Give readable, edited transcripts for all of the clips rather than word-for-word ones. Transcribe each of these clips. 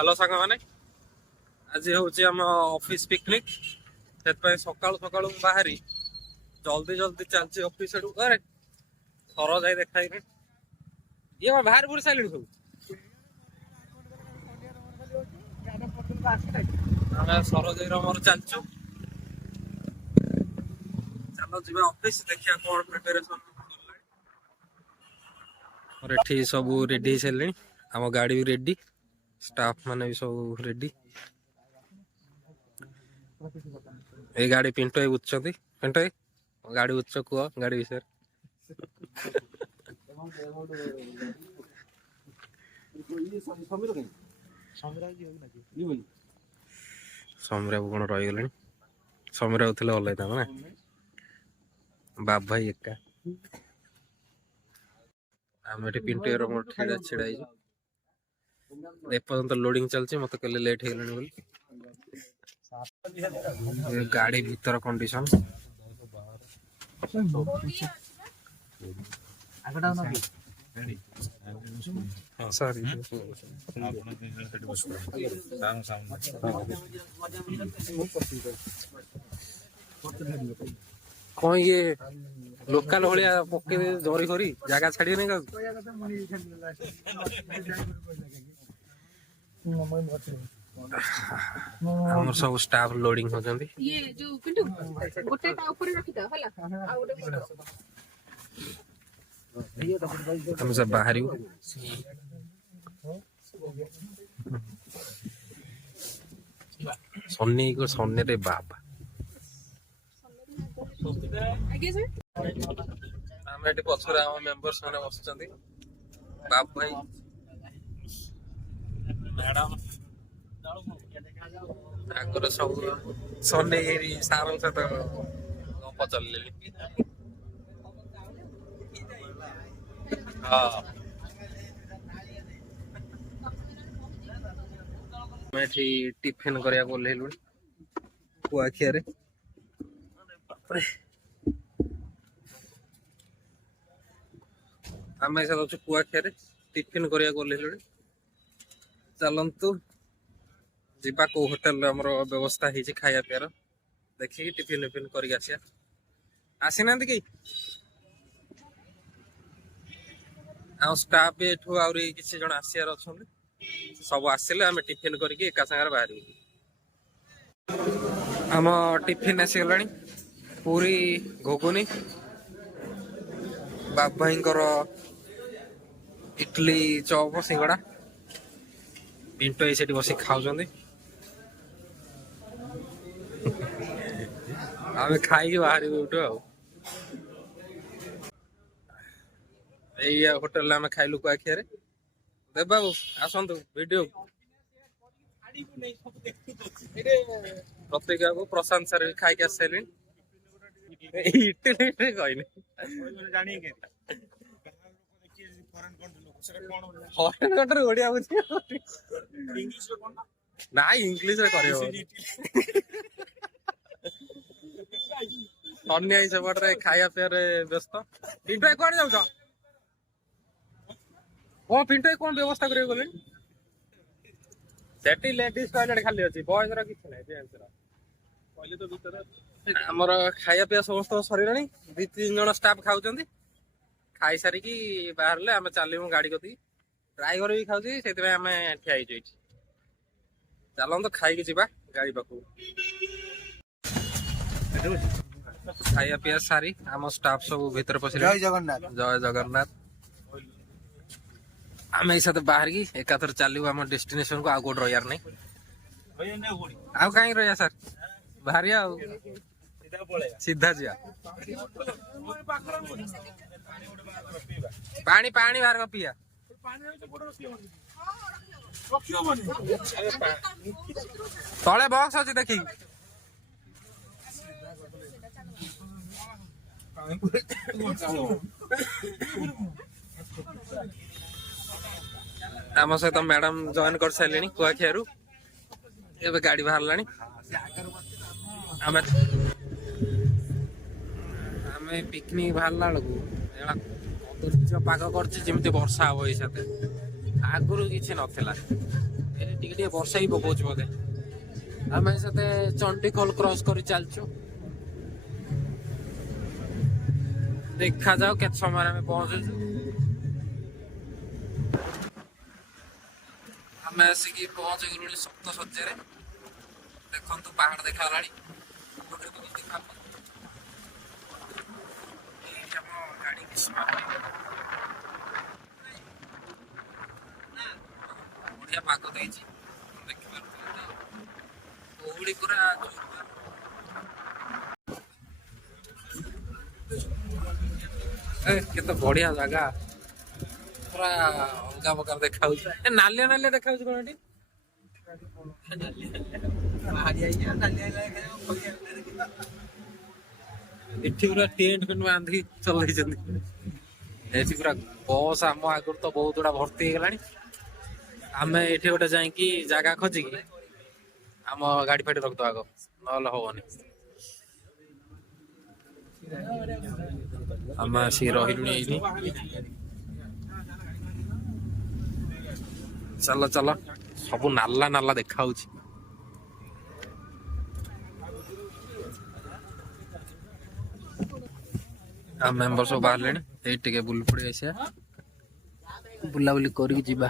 Hello सांग मैंने आज हूँ आम ऑफिस पिकनिक से सकाल सकाल बाहरी जल्दी जल्दी चलती ऑफिस अरे सर जाए देखा ये बाहर बुरी सारे सब आम सरोज मोर चलचु चलो जी ऑफिस देखिए कौन प्रिपेरेशन और एठी सब रेडी सारे आम गाड़ी भी रेडी स्टाफ माने भी सब रेडी ए गाड़ी पिंटो बुझुंट पिंटो गाड़ी बुझ कह गाड़ी विषय समीरा कौन रही समीरा होते भल होता ना बाप भाई एका आम ये पिंटो मोर ठेड़ा छिड़ा एपर्तंत लोडिंग चलती मत कहले लेट हो गाड़ी भीतर कंडीशन कौन ये लोकल भाया पके जरी करी जगह छाड़िए नहीं हमर सब स्टाफ लोडिंग हो जंदी ये जो पिंटू गोटे ता ऊपर रखी था हला आ गोटे हम सब बाहर ही सोन्ने को सोन्ने रे बाबा आगे सर हम एटी पछरा हम मेंबर्स माने बसचंदी बाप भाई मैडम आगर सब सन्डे सारों से तो गप चलले हाँ मैं टिफिन करिया बोले कुआखिया रे आम ऐसा कुआखिया रे टिफिन करिया बोले चलतु जीवा को होटेल आमर व्यवस्था है खाया पियार देखिए टिफिन विफिन कर आसीना कि स्टाफ भी एठू आउरी किसी जन आसियार अच्छा सब आसिले आम टिफिन करके एका सागर बाहर आम टिफिन आसीगला पूरी घुगुनी बाप भाई इडली चॉप सिंगड़ा पिंटो ये बस खाऊ आम खाई बाहर उठू होटेल आम खाइलु कुआखिया देव बाबू आसतु वीडियो प्रत्येक को प्रशांत सर खाई आसारे कहनी ओडिया ना इंग्लीश अन्य सेपटे खाया पियार व्यस्त पिंटो कौन जाऊ कौन पिंटो कौन व्यवस्था कर लेडीज टॉयलेट खाली अच्छी बॉयज किसी ना आमर खाया पिया समस्त सर दी तीन जन स्टाफ खाऊँ खाई सारिकी बाहर आम चलू गाड़ी कती ड्राइवर भी खाऊ से आम ठिया चलत खाई जा गाड़ी पाख खाया पिया सारी आम स्टाफ सब भीतर पशिले जय जगन्नाथ आम साथ बाहर की एकाथर चलू आम डेस्टिनेशन को आउ कौट रही नहीं आउ कहीं रहा सर बाहर सीधा जा पानी पानी बाहर का पिया तले बॉक्स अच्छे देखी आम सहित मैडम जॉइन कर सारे कुआखिया गाड़ी बाहर आम पिकनिक बाहर बेलू पाग कर वर्षा हम ये आगुरु किछि नथिला ए टिके टिके वर्षा ही पकोछ बोधे आमे सते चंडीखोल क्रॉस करी चलछु देखा जाओ केत समय में पहुंचु आमे आसिकी पहुंच गलुनी सप्त सज्जे रे देखंतु पहाड़ देखा लानी गाड़ी की बढ़िया पाग देछि देखि पूरा केते बढ़िया जगह पूरा अलगा प्रकार देखा नालिया नालिया देखा कौन एठी पूरा टेंट फेंट बांधी चलैछन्ती एठी पूरा बस आम आगुर तो बहुत गुड़ा भर्ती हो गलानी आमे एठी गोटे जाइकी जगह खोजिकी आम गाड़ी फाड़ी रखद आग नहले हबनी आम आसिक रही चल चल सब नाला नाला देखा मेम्बर सब बाहर ये बुल पड़े आसिया बुलाबुली करके जीवा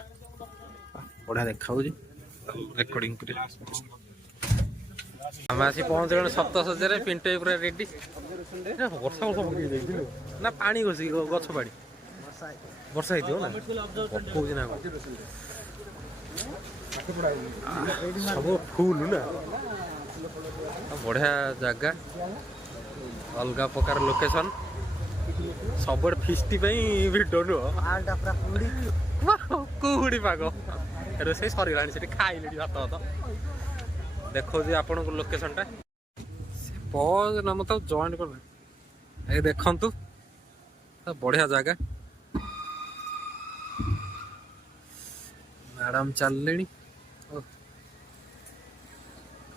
बढ़िया देखा रेकर्डिंग कर आम आसी पहुंच गए सप्त सज्जे पिंटे पूरा रेडी वर्षा वर्षा ना पानी घोषि गछ पाड़ी वर्षा हो ना सब फुल ना बढ़िया जगह अलग प्रकार लोकेशन सब फिस्टी भिड कुहुड़ी पाग रोसे सरीगला खाइले भात भात देखो आपण को लोकेशन टा पज ना मत जॉइन कर देखु बढ़िया जगह मैडम चलले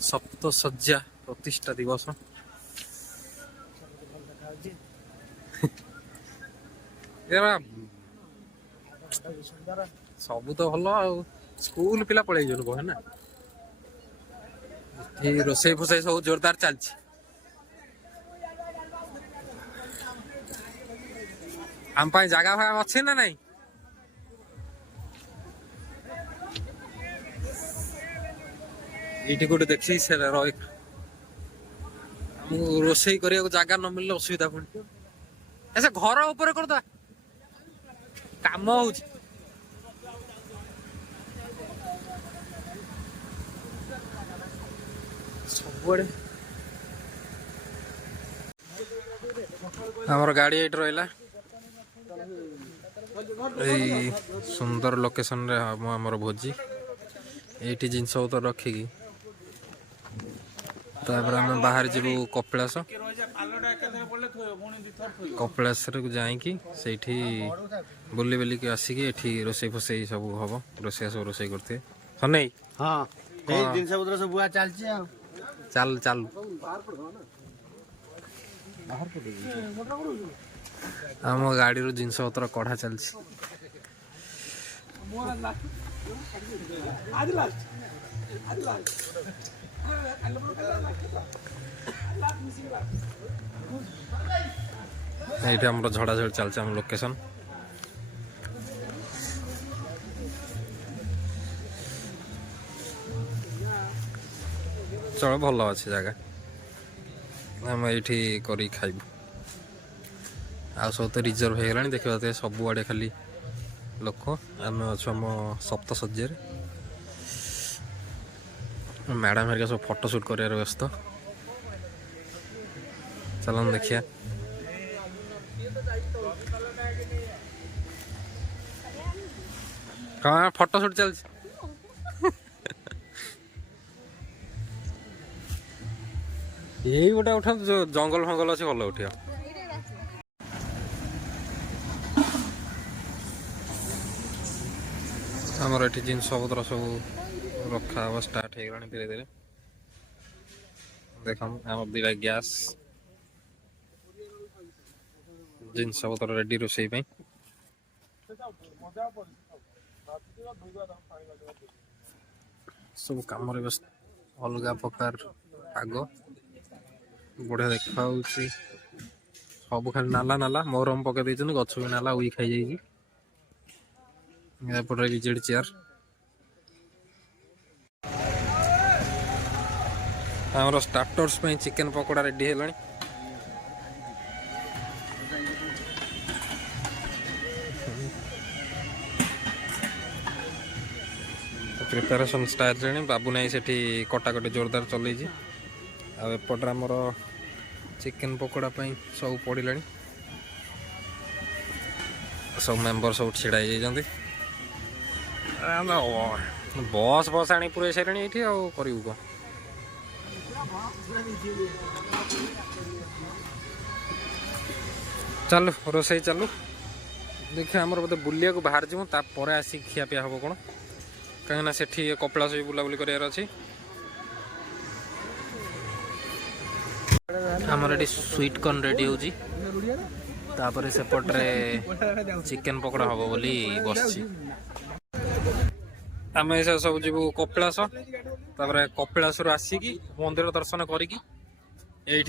सप्त सज्जा प्रतिष्ठा दिवस सब तो भल स्कूल पिला पलि कहे ना रोसई फोसई सब जोरदार चलती आम जगह फागा अच्छे ना नहीं ये गोटे देखी रोसई करिया जगह न मिलले असुविधा पुणी ऐसा घर ऊपर करदा काम हो सबड़े आमर गाड़ी ये रहा सुंदर लोकेशन रे हमर भोजी ये जिनस तो रखिकी तापर आम बाहर जीवु कपिलास कपिलास जाइकी सेठी बुली बुलिकी आसिकी एठी रोसई फोसई सब हम रोसैया सब रोसई करते सनई हाँ जिनस पत्र सब बुआ चलची चल चल आम गाड़ी जिनस पत्र कढ़ा चलची ये झड़ाझड़ चलছে आम लोकेशन चलो भल अच्छे जगह आम ये करी खाइबू आ सब तो रिजर्व हो गला देखा सबुआड़े खाली लोक आम अच्छे आम सप्त सज्जे मैडम हरिका सब फोटोशूट कर व्यस्त चलन देखिया हाँ फोटोशूट चल यही गोटे उठा जो जंगल फंगल अच्छे भल उठा आमर ये जिनस पत्र सब रखा हवा स्टार्ट हो गला धीरे धीरे देख आम दिला गैस जिनस पत्र रेडी रोसई सब कम व्यस्त अलग प्रकार पाग बढ़िया देखा सब खाली नाला नाला मरम पकई देते गछ भी नाला उई खाई जापटे विजेड चेयर आमर स्टार्टर्स चिकेन पकोड़ा रेडी है प्रिपेरेसन स्टार्ट रे बाबू नाई से कटाकटी जोरदार चलई आएपटे आमर चिकेन पकोड़ा सब पड़ा सब मेम्बर सब छिड़ा जाइए बस बस आनी पूरे सारे ये करू कौन चलु रोसई चलु देखिए आमर बोधे बुलिया को बाहर जीवु तापर आसी खिया पिया हम कौन कहीं से कपिलास भी बुलाबुली करार अच्छी आमर ये स्वीट कॉर्न रेडी हो सेपटे चिकेन पकोड़ा हम बोली बस आम सब जीव कपिलास कपिलास आसिकी मंदिर दर्शन करी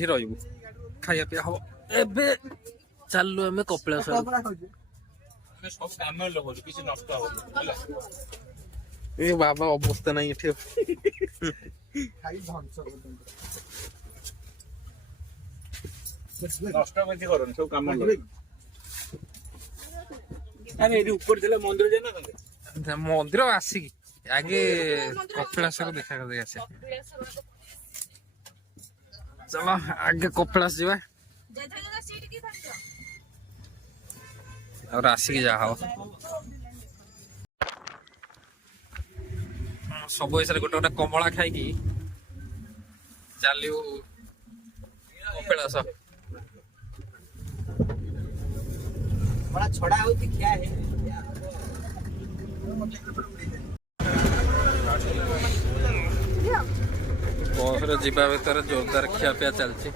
रही खाया पिया हम एबे चलु आम कपिलास ए बाबा अवस्था नहीं ये मंदिर आसिक आगे कपिलास देखा आसे चलो आगे कपिलास जावा और आसिक जा हम सब हिसाब गोटे गोटे कमला खाई चलू कपिलास छड़ा होती क्या है बस जीवा भर जोरदार खिया पिया चलती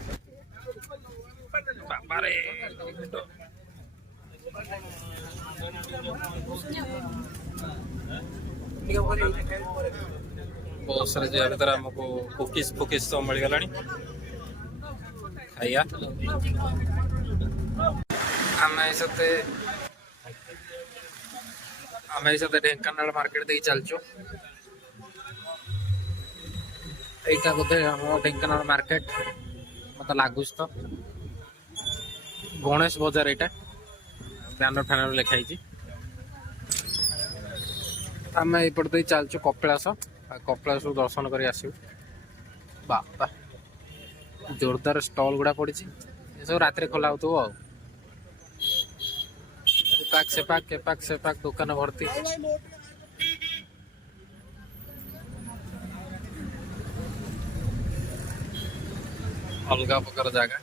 बस जा भर आमको कुकीज फुकीज सब मिल गला खाइया आम ढेंकानाल मार्केट दे चलचु यहाँ बोधे हम ढेंकानाल मार्केट मत लगुच तो गणेश बजार यहाँ बैनर फैनर लिखाई आम यपट दे चलचु कपिलास कपिलास दर्शन कर आसू बाबा जोरदार स्टॉल गुड़ा पड़ी सब रात खोला हो सेपाक दुकान भर्ती अलग प्रकार जगह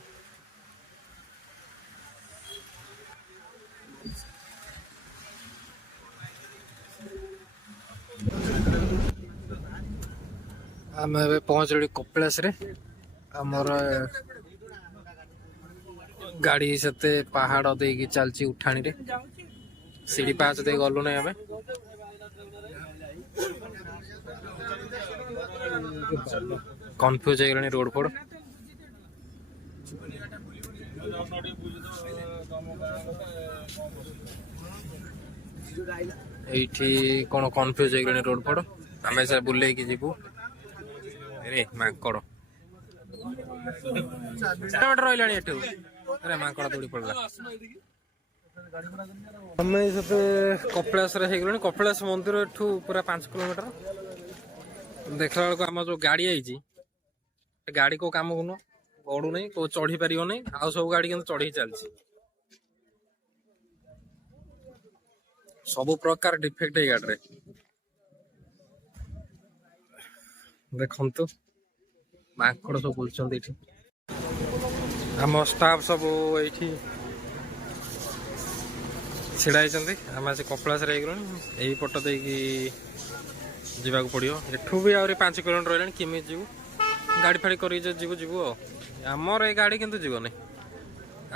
आम पहुंच कपिलास आमर गाड़ी से पहाड़ दे चलची उठाणी रे सीढ़ी पाँच दे गलु ना आम कन्फ्यूज हो गलानी रोड फोड ये कौन कन्फ्यूज हो गलानी रोड फोड आम से बुले जीवु रे माकड़ रहा अरे माकड़ दौड़ी पड़ा आम कपिलास कपिलास मंदिर एठू पूरा 5 किलोमीटर देखला बेलू आम जो गाड़ी आई गाड़ी को काम कौन गड़ू नहीं को चढ़ी पार नहीं आउ सब गाड़ी के चढ़ी चलती सब प्रकार डिफेक्ट है गाड़ी देखु माकड़ सब बुलूँ आम स्टाफ सब ये छिड़ाई आम आज कपिलास यही पट दे जावाक पड़ो एठू भी आहरी 5 किलोमीटर रहा केमी जीव गाड़ी फाड़ी कर जीवु आमर ये गाड़ी किंतु जीव नहीं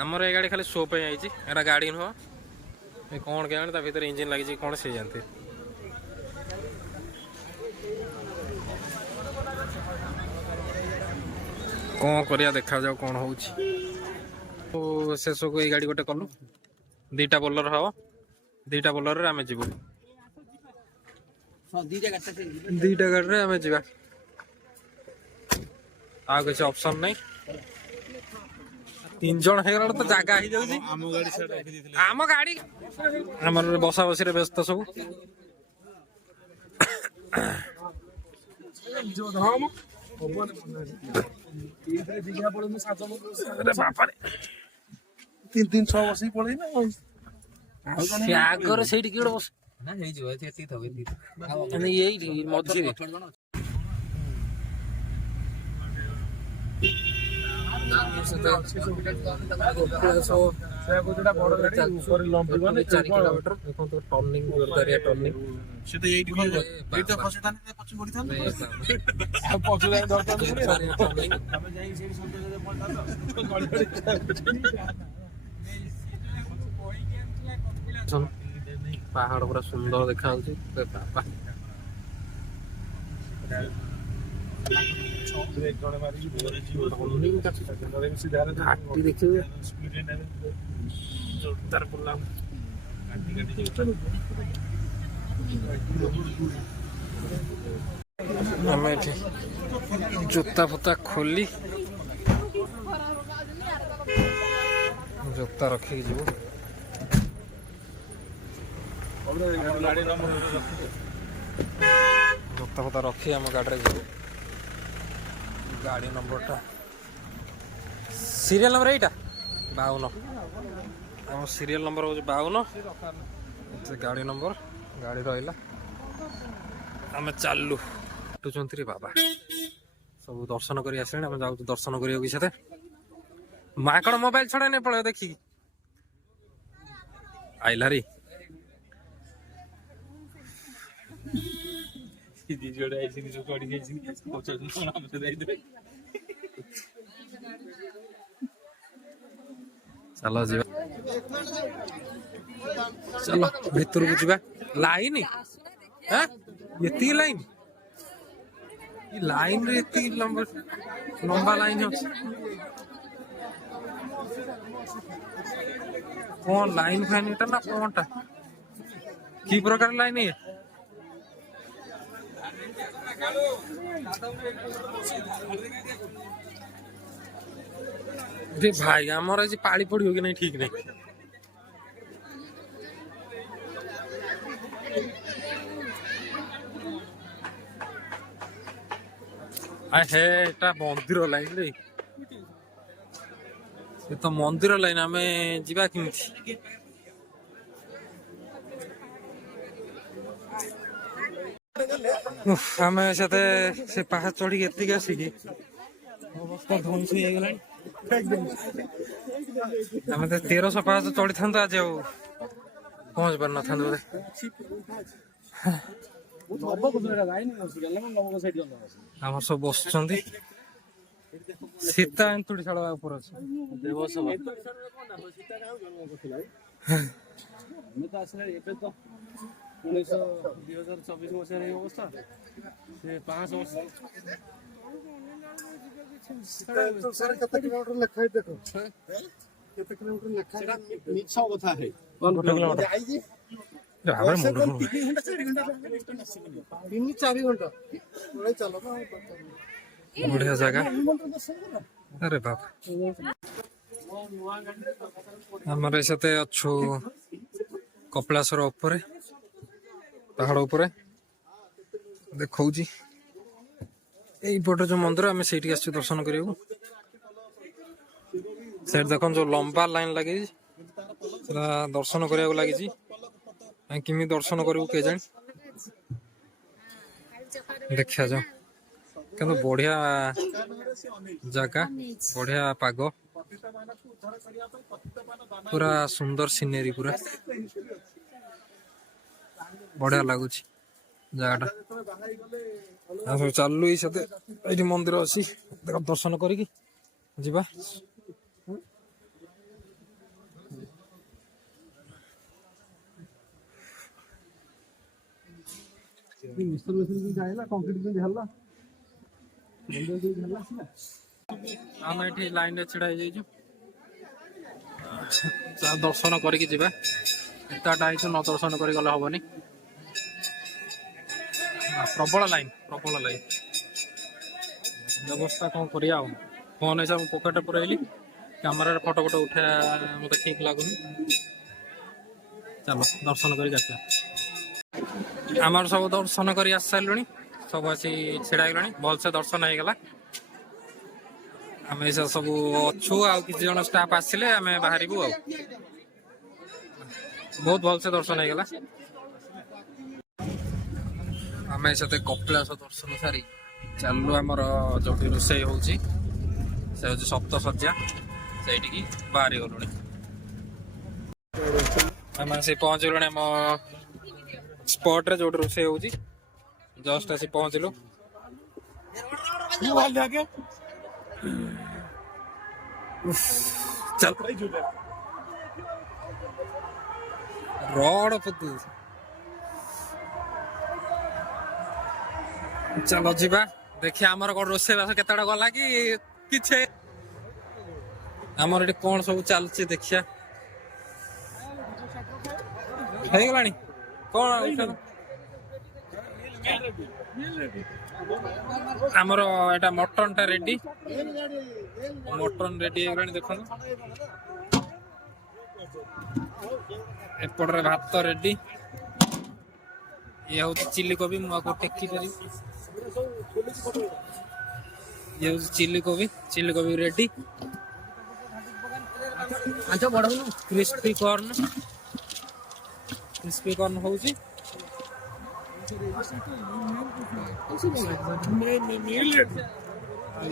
आमर ये गाड़ी खाली शो पे आई गाड़ी नुह कौन क्या भर इंजिन लगी कौन से जानते कौन करिया देखा जाओ कौन होउछि शेष को एई गाड़ी गोटे कलु दीटा बोलर हव दीटा बोलर रे आमे जीवु दीटा गाड़ी रे आमे जीवा आ किसी ऑप्शन नहीं 3 जन हे गला तो जागा ही जाउछि आम गाड़ी हमर बसा बसी रे व्यस्त सब तीन तीन छह बस पड़े ना आगर से बस मझे बड़ गाड़ी ऊपर लंबी 4 किलोमीटर देखो तो टर्निंग जोरदारिया टर्निंग से तो एइटी एइटा फसे थाने पछ बड़ी थाने आ पछ जाय धरता हमें जाई से सोते पड़ता पहाड़ पूरा सुंदर देखा घाटी देखिए जूता फुता खोली जूता रखी जीव जूता फुता रखी आम गाड़ी गाड़ी नंबरटा सीरियल नंबर एटा 52 आम सीरियल नंबर हो 52 गाड़ी नंबर गाड़ी रहा आम चालू टुचंती बाबा सब दर्शन कर आसे आम जाऊ दर्शन करते माकड़ मोबाइल छड़ा नहीं पड़े देखी आइला रे चलो जी चलो भीतर को जीवा लाइन ये लाइन लाइन रे ये लंबा लाइन अच्छे कौन लाइन फैन इटा ना कौनटा की प्रकार लाइन है भाई आमर आज पाली पड़ो कि नहीं ठीक नहीं हे एटा मंदिर लाइन रे ये तो मंदिर लाइन आम जीवा केमिति आम से पहाड़ चढ़ी एतिक आसिकी अवस्था ध्वंस हो आम 1300 पाँच चढ़ी था आज पहुंच पार न था आम सब बस सीता एंतुड़ी छाड़ ऊपर अच्छे उन्नीस 2024 मसीह अवस्था से 5 वर्ष सर केते किलोमीटर लेखा देखो केते किलोमीटर लेखा मिछ कथा है 1 किलोमीटर आइजी राबर मुंड 3 घंटा 4 घंटा 3-4 घंटा थोड़ा चलो ना बढ़िया जगह अरे बाप हमारे साथ अच्छु कपिलासर ऊपर पहाड़ ऊपर देखा यहीपटे जो मंदिर आम से दर्शन करूँ से देख जो लंबा लाइन लगे दर्शन करने लगी किमी दर्शन करूँ के जानी देखा जाओ कि बढ़िया जगह बढ़िया पाग पूरा सुंदर सीनेरी पूरा बढ़िया लगुच जगह सब चलु ये मंदिर अच्छी देख दर्शन करी जीवा ଆମେ ଏଠି ଲାଇନରେ ଛିଡା ହେଇଯାଇଛୁ। ଦର୍ଶନ କରିକି ଯିବା। ଏତେଟା ହେଇଛୁ ନ ଦର୍ଶନ କରି ଗଲେ ହବନି। ପ୍ରବଳ ଲାଇନ ବ୍ୟବସ୍ଥା କ'ଣ କରିବା ଆଉ। ଫୋନ ହିସାବ ପକେଟରେ ପୁରେଇଲି। କ୍ୟାମେରାରେ ଫଟୋ ଉଠେଇବା ମତେ ଠିକ ଲାଗୁନି। ଚାଲ ଦର୍ଶନ କରିକି ଆସିବା। ଆମର ସବୁ ଦର୍ଶନ କରି ଆସି ସାରିଲୁଣି। ସବୁ ଆସି ଛିଡା ହେଇଗଲାଣି। ଭଲସେ ଦର୍ଶନ ହେଇଗଲା। ଆମେ ସବୁ ଅଛୁ ଆଉ କିଛି ଜଣ ଷ୍ଟାଫ ଆସିଲେ ଆମେ ବାହାରିବୁ ଆଉ। ବହୁତ ଭଲସେ ଦର୍ଶନ ହେଇଗଲା। ଆମେ ସେତେ କପିଳାସ ଦର୍ଶନ ସାରି ଚାଲୁ ଆମର ଯୋଉଠି ରୋଷେଇ ହଉଛି ସେ ହଉଛି ସପ୍ତଶଯ୍ୟା, ସେଇଠିକି ବାହାରି ଗଲୁଣି। ଆମେ ଆସି ପହଞ୍ଚିଲୁଣି ଆମ ସ୍ପଟରେ ଯୋଉଠି ରୋଷେଇ ହଉଛି। ଜଷ୍ଟ ଆସି ପହଞ୍ଚିଲୁ। ରଡ ପୋତି ଚାଲ ଯିବା ଦେଖିବା ଆମର କଣ ରୋଷେଇ ବାସ କେତେଟା ଗଲା କି କିଛି। ଆମର ଏଠି କଣ ସବୁ ଚାଲିଛି ଦେଖିବା। ହେଇଗଲାଣି କଣ ଆମର ଏଟା ମଟନ ଟା ରେଡି। ମଟନ ରେଡି ହେଇଗଲାଣି ଦେଖନ୍ତୁ। ଏପଟରେ ଭାତ ରେଡି। ଇଏ ହଉଛି ଚିଲି କୋବି। ମୁଁ ଆକୁ ଟେକି ପାରିବି। ଇଏ ହଉଛି ଚିଲି କୋବି ରେଡି। କ୍ରିସ୍ପି କର୍ନ ହଉଛି।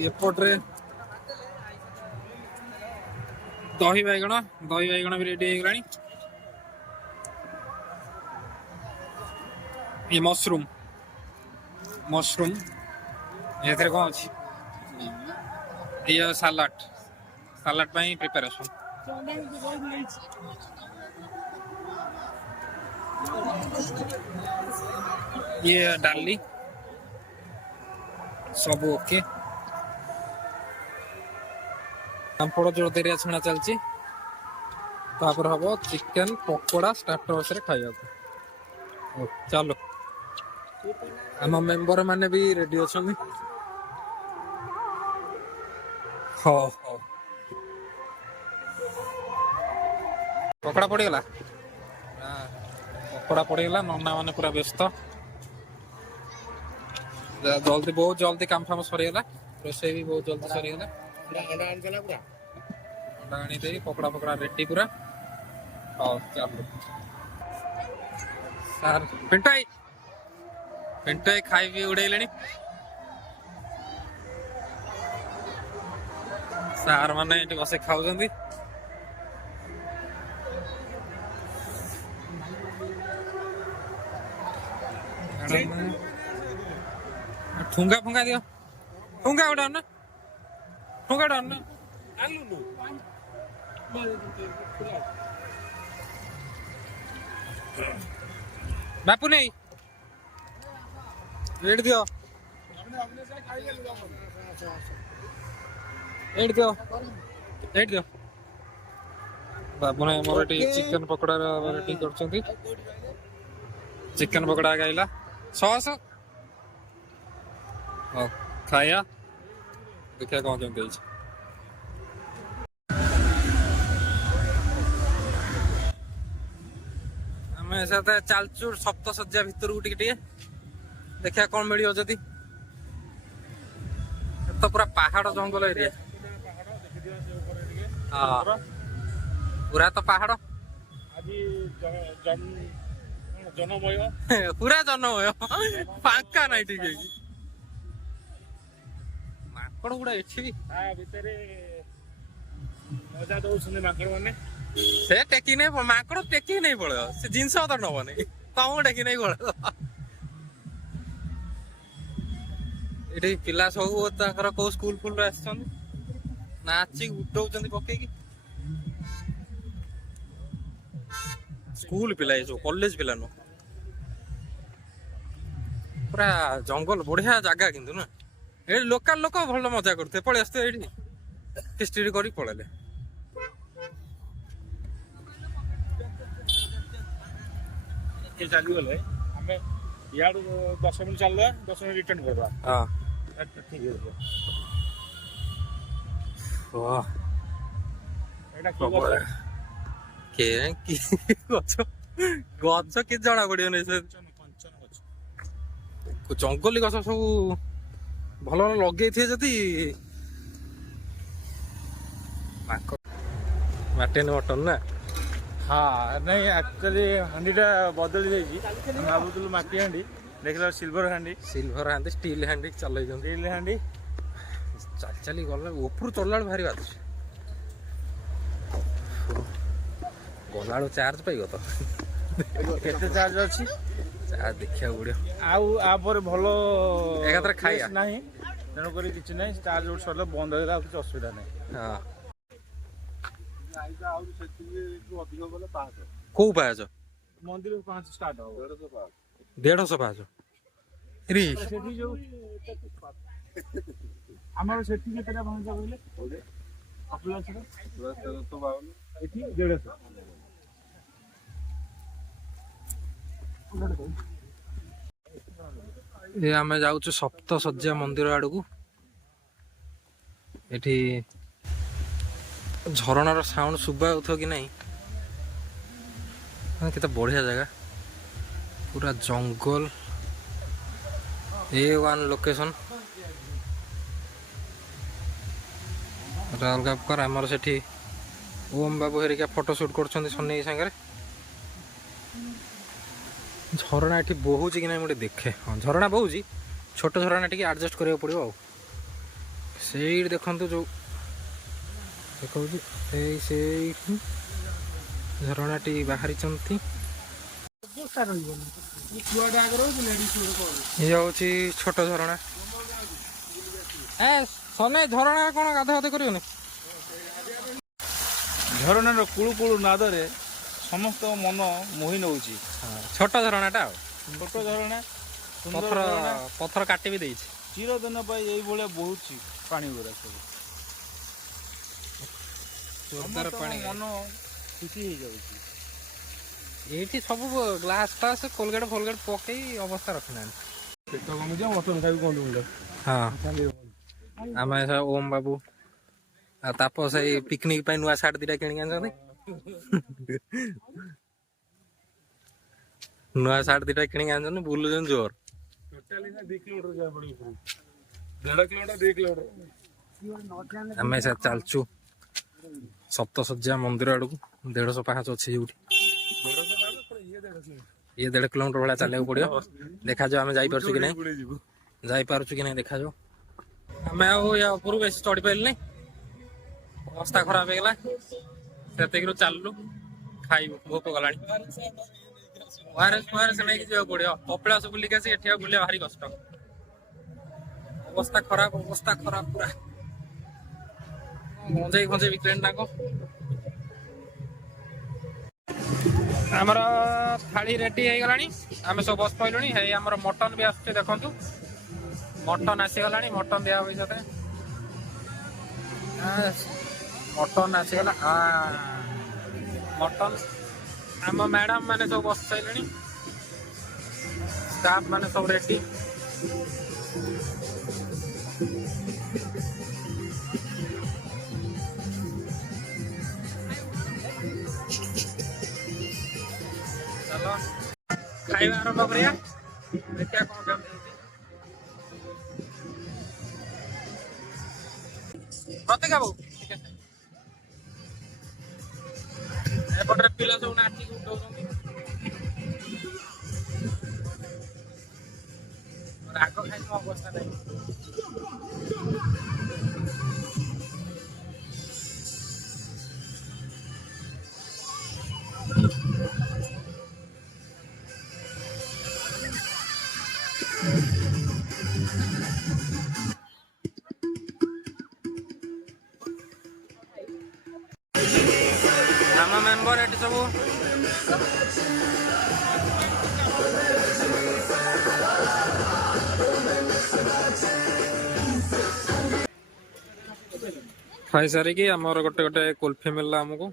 ଏପଟରେ ଦହି ବାଇଗଣ ବି ରେଡି ହେଇଗଲାଣି। ये मशरूम एथरे कौन अछि ये सलाड ପାଇଁ ପ୍ରିପାରେସନ। ये डाली सब ओके। पापड़ जो देरिया छଣା चलची। तापर हबो चिकन पकोड़ा स्टार्टर्स रे खाइया। चलो आम मेंबर माने भी रेडी अछन। पकड़ा पड़गला नन्ना माने पूरा व्यस्त। जल्दी बहुत जल्दी काम फाम सरीगला। रोषे भी बहुत जल्दी सरीगला। अंडा आनी दे पकड़ा रेडी पूरा। चलो सार पिंटाई खाई भी उड़े सार माने बस खाऊ। ठुंगा दियो ठुंगा उड़ा ना बापू नहीं रेड दियो बाबू ने मोर चिकन पकोड़ा रेडी करछंती। चिकन पकोड़ा गाइला सॉस खाया देखिया कौन केमती है। आम चलचु सप्तशଯ୍ୟା भितर को टिके देखिया कौन मिलियो जदी। तो पूरा पहाड़ जंगल एरिया। हाँ पूरा तो पहाड़ पूरा जनमय फांका नहीं ठीक है। माकड़ गुड़ा एठी मजा दौसने माकड़ माने से टेकी नहीं माकड़ टेकी नहीं पड़े से जिनस तो नबनी तुम टेकी नहीं पड़े। ये पिला सब कौ स्कूल फुल नाची उठौं पकईकि स्कूल पिला सब कॉलेज पिला नु पूरा जंगल बढ़िया जगह किंतु ना ଏଠି ଲୋକାଲ ଲୋକ ଭଲ ମଜା କରୁଥିବେ, ପଳେଇ ଆସୁଥିବେ ଏଇଠି ଫିଷ୍ଟି କରି ପଳେଇଲେ। ଚାଲିଗଲେ ଆମେ ଇଆଡୁ 10 ମିନିଟ୍ ଚାଲିବା, 10 ମିନିଟ୍ ରିଟର୍ନ କରିବା। ହଁ ଠିକ ଅଛି। ଏଇଟା କି ଗଛ? କି ଗଛ ଗଛ କିଛି ଜଣା ପଡିବନି। ସେ କଞ୍ଚନ ଗଛ। ଜଙ୍ଗଲୀ ଗଛ ସବୁ ଭଲ ଭଲ ଲଗେଇଥିବେ ଯଦି ମାଟେନ ମଟନ ନା। ହଁ ନାଇଁ ଆକ୍ଚୁଆଲି ହାଣ୍ଡିଟା ବଦଳି ଯାଇଛି। ଆମେ ଭାବୁଥିଲୁ ମାଟି ହାଣ୍ଡି, ଦେଖିଲା ସିଲଭର ହାଣ୍ଡି। ସିଲଭର ହାଣ୍ଡି, ଷ୍ଟିଲ ହାଣ୍ଡି ଚଲେଇଛନ୍ତି। ଷ୍ଟିଲ ହାଣ୍ଡି। ଚାଲି ଚାଲି ଗଲା ଉପରୁ ଚଢିଲା ବେଳୁ ଭାରି ବାଧୁଛି। ଗଲାବେଳୁ ଚାର୍ଜ ପାଇବ ତ? କେତେ ଚାର୍ଜ ଅଛି? ଚାର୍ଜ ଦେଖିବାକୁ ପଡିବ। ଆଉ ଆପରେ ଭଲ ଏକାଥରେ ଖାଇବା ନାହିଁ, ତେଣୁକରି କିଛି ନାହିଁ। ଚାର୍ଜ ଗୋଟେ ସରିଲେ ବନ୍ଦ ହେଇଗଲା, ଆଉ କିଛି ଅସୁବିଧା ନାହିଁ। ହଁ। କୋଉ ପାହାଚ? ମନ୍ଦିର 5 ଷ୍ଟାର୍ଟ ହବ। 150 ପାହାଚ। ସେଠି ଯୋଉ ଆମର ସେଠି କେତେଟା ପାହାଚ କହିଲେ? ଏଠି 150। ଏ ଆମେ ଯାଉଛୁ ସପ୍ତଶଯ୍ୟା ମନ୍ଦିର ଆଡକୁ। ଏଠି ଝରଣାର ସାଉଣ୍ଡ ଶୁଭା ଯାଉଥିବ କି ନାହିଁ? କେତେ ବଢିଆ ଜାଗା, ପୁରା ଜଙ୍ଗଲ। A1 location. ଅଲଗା ପ୍ରକାର। ଆମର ସେଠି ଓମ ବାବୁ ହେରିକା ଫଟୋ ସୁଟ୍ କରୁଛନ୍ତି ସନେଇ ସାଙ୍ଗରେ। ଝରଣା ଏଠି ବହୁଛି କି ନାହିଁ ମୁଁ ଟିକେ ଦେଖେ। ହଁ ଝରଣା ବହୁଛି, ଛୋଟ ଝରଣା ଟିକେ ଆଡଜଷ୍ଟ କରିବାକୁ ପଡ଼ିବ ଆଉ। ସେଇଠି ଦେଖନ୍ତୁ ଯୋଉ ଦେଖଉଛି, ସେଇଠି ଝରଣାଟି ବାହାରିଛନ୍ତି। ଇଏ ହଉଛି ଛୋଟ ଝରଣା। ସନେ ଝରଣା କଣ ଗାଧୁଆ କରିବନି? ଝରଣାର କୁଳୁ କୁଳୁ ନାଦରେ ସମସ୍ତଙ୍କ ମନ ମୋହି ନେଉଛି। ଛୋଟ ଝରଣାଟା ଆଉ। ଛୋଟ ଝରଣା, ପଥର ପଥର କାଟି ବି ଦେଇଛି। ଚିରଦିନ ପାଇଁ ଏଇଭଳିଆ ବହୁଛି ପାଣି ଗୁରା ସବୁ। ଜୋରଦାର ପାଣି, ମନ ଖୁସି ହେଇଯାଉଛି। ଏଇଠି ସବୁ ଗ୍ଲାସ ଫ୍ଲାସ କୋଲଗେଟ ଫୋଲଗେଟ ପକେଇ ଅବସ୍ଥା ରଖିନାହାନ୍ତି। ପେଟ କମିଯିବ, ମଟନ ଖାଇବି କଣ ମିଳିବ? ହଁ ଆମେ ଓମ ବାବୁ ଆଉ ତାପସ ଏଇ ପିକନିକ ପାଇଁ ନୂଆ ସାର୍ଟ 2ଟା କିଣିକି ଆଣିଛନ୍ତି। ନୂଆ ସାର୍ଟ 2ଟା କିଣିକି ଆଣିଛନ୍ତି, ବୁଲୁଛନ୍ତି ଜୋର। ଆମେ ଚାଲଛୁ ସପ୍ତଶଯ୍ୟା ମନ୍ଦିର ଆଡକୁ। 150 ପାହାଚ ଅଛି ଯୋଉଠି। ଇଏ 1.5 କିଲୋମିଟର ଭଳିଆ ଚାଲିବାକୁ ପଡିବ। ଦେଖାଯାଉ ଆମେ ଯାଇପାରୁଛୁ କି ନାହିଁ। ଯାଇପାରୁଛୁ କି ନାହିଁ ଦେଖାଯାଉ। ଆମେ ଆଉ ୟା ଉପରୁ ବେଶୀ ଚଢି ପାରିଲୁନି, ଅବସ୍ଥା ଖରାପ ହେଇଗଲା। ସେତିକିରୁ ଚାଲିଲୁ, ଖାଇବୁ, ଭୋକ ଗଲାଣି। ORS ନେଇକି ଯିବାକୁ ପଡିବ। କପିଳାସ ବୁଲିକି ଆସି ଏଠି ଆଉ ବୁଲିବା ଭାରି କଷ୍ଟ। ଅବସ୍ଥା ଖରାପ ପୁରା। ଘଞ୍ଜେଇ ବିକିଲେଣି ତାଙ୍କ। ଆମର ଥାଳି ରେଡି ହେଇଗଲାଣି, ଆମେ ସବୁ ବସି ପଇଲୁଣି। ହେଇ ଆମର ମଟନ ବି ଆସୁଛି ଦେଖନ୍ତୁ। ମଟନ ଆସିଗଲାଣି, ମଟନ ଦିଆ ହବ ସେତେ। ମଟନ ଆସିଗଲା। ମଟନ। ଆମ ମ୍ୟାଡାମ ମାନେ ସବୁ ବସି ସାରିଲେଣି, ଷ୍ଟାଫ ମାନେ ସବୁ ରେଡି। ଚାଲ ଖାଇବା ଆରମ୍ଭ କରିବା, ଦେଖିବା କଣ କେମିତି ହଉଛି। ପ୍ରତୀକ ବାବୁ ଏପଟରେ ପିଲା ସବୁ ନାଚିକି ଉଠଉଛନ୍ତି। ରାଗ ଖାଇ ମୋ ଅବସ୍ଥା ନାହିଁ। ଆମ ମେମ୍ବର ଏଠି ସବୁ खाई सारिकी आमर गोटे गोटे कुल्फी मिलला हमको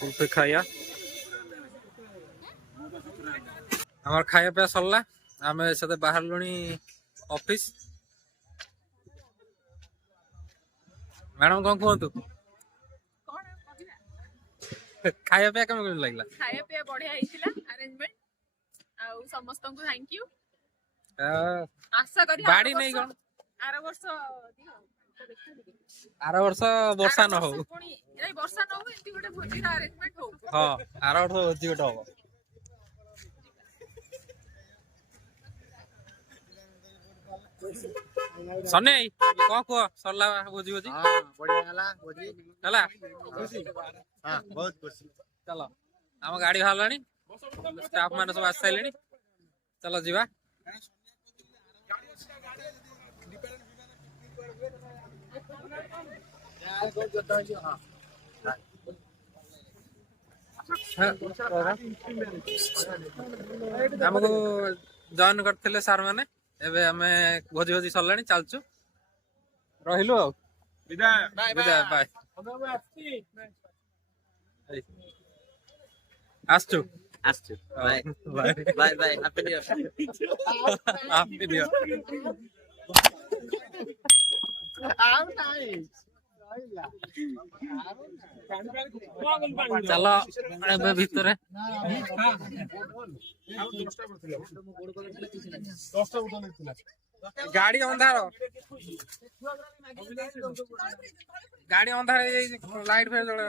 कुल्फी खाइया आमर खाया पे सरला आमे सते बाहर लुनी ऑफिस मैडम कौन कहतु खाया पे केम लागला खाया पिया बढ़िया ହେଇଥିଲା अरेंजमेंट आ समस्त को थैंक यू आशा करी बाड़ी नहीं कोन आर वर्ष आर वर्ष वर्षा न हो पुणी एई वर्षा न हो एंती गोटे भोजी रा अरेंजमेंट हो हां आर वर्ष भोजी गोटे हो सने कौन को सरला भोजी भोजी हां बढ़िया हला भोजी हला हां बहुत खुशी चलो आम गाड़ी बाहरलानी स्टाफ माने सब आसी साइलेनी चलो जीवा हमको जॉइन करथिले सर माने एबे हमें भोजी भोजी सरलानी चलचु रहिलु आ विदाय विदाय बाय आसचु आसचु bye bye bye bye happy new year happy new year आउ नाही चलो एबे भितरे गाड़ी अंधार गाड़ी अंधार लाइट फेर जळे